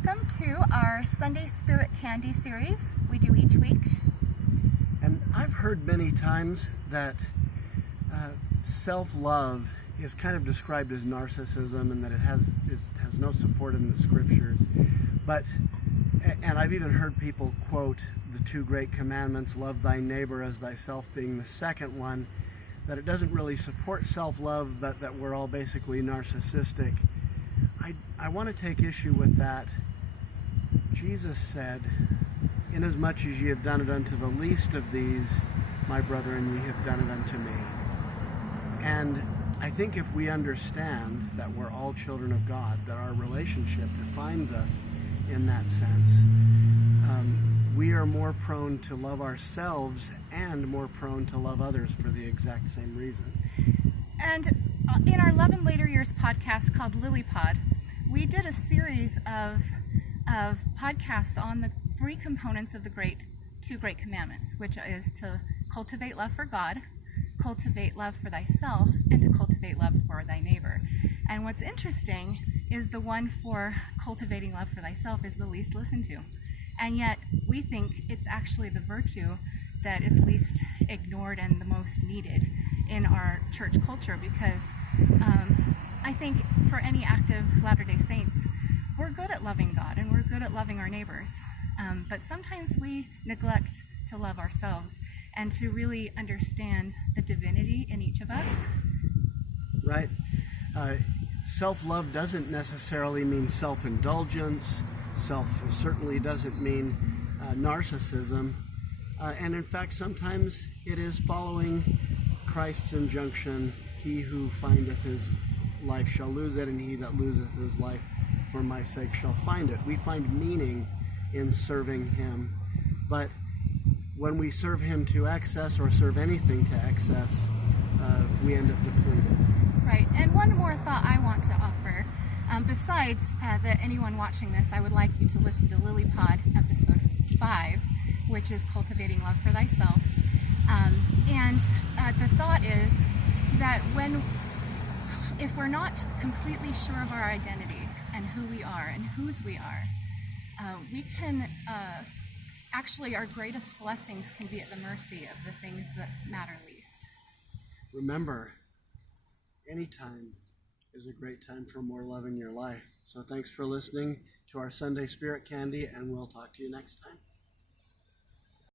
Welcome to our Sunday Spirit Candy series we do each week. And I've heard many times that self-love is kind of described as narcissism and that it has no support in the scriptures. And I've even heard people quote the two great commandments, love thy neighbor as thyself being the second one, that it doesn't really support self-love, but that we're all basically narcissistic. I want to take issue with that. Jesus said, inasmuch as ye have done it unto the least of these, my brethren, ye have done it unto me. And I think if we understand that we're all children of God, that our relationship defines us in that sense, we are more prone to love ourselves and more prone to love others for the exact same reason. And in our Love in Later Years podcast called LilyPod, we did a series of podcasts on the three components of the two great commandments, which is to cultivate love for God, cultivate love for thyself, and to cultivate love for thy neighbor. And what's interesting is the one for cultivating love for thyself is the least listened to. And yet we think it's actually the virtue that is least ignored and the most needed in our church culture, because I think for any active Latter-day Saints, we're good at loving God and we're good at loving our neighbors. But sometimes we neglect to love ourselves and to really understand the divinity in each of us. Right. Self-love doesn't necessarily mean self-indulgence. Self certainly doesn't mean narcissism. And in fact, sometimes it is following Christ's injunction, he who findeth his life shall lose it, and he that loseth his life for my sake shall find it. We find meaning in serving him. But when we serve him to excess or serve anything to excess, we end up depleted. Right. And one more thought I want to offer. Besides that anyone watching this, I would like you to listen to LilyPod episode 5, which is Cultivating Love for Thyself. And the thought is that if we're not completely sure of our identity and who we are and whose we are, we can actually, our greatest blessings can be at the mercy of the things that matter least. Remember, any time is a great time for more love in your life. So thanks for listening to our Sunday Spirit Candy, and we'll talk to you next time.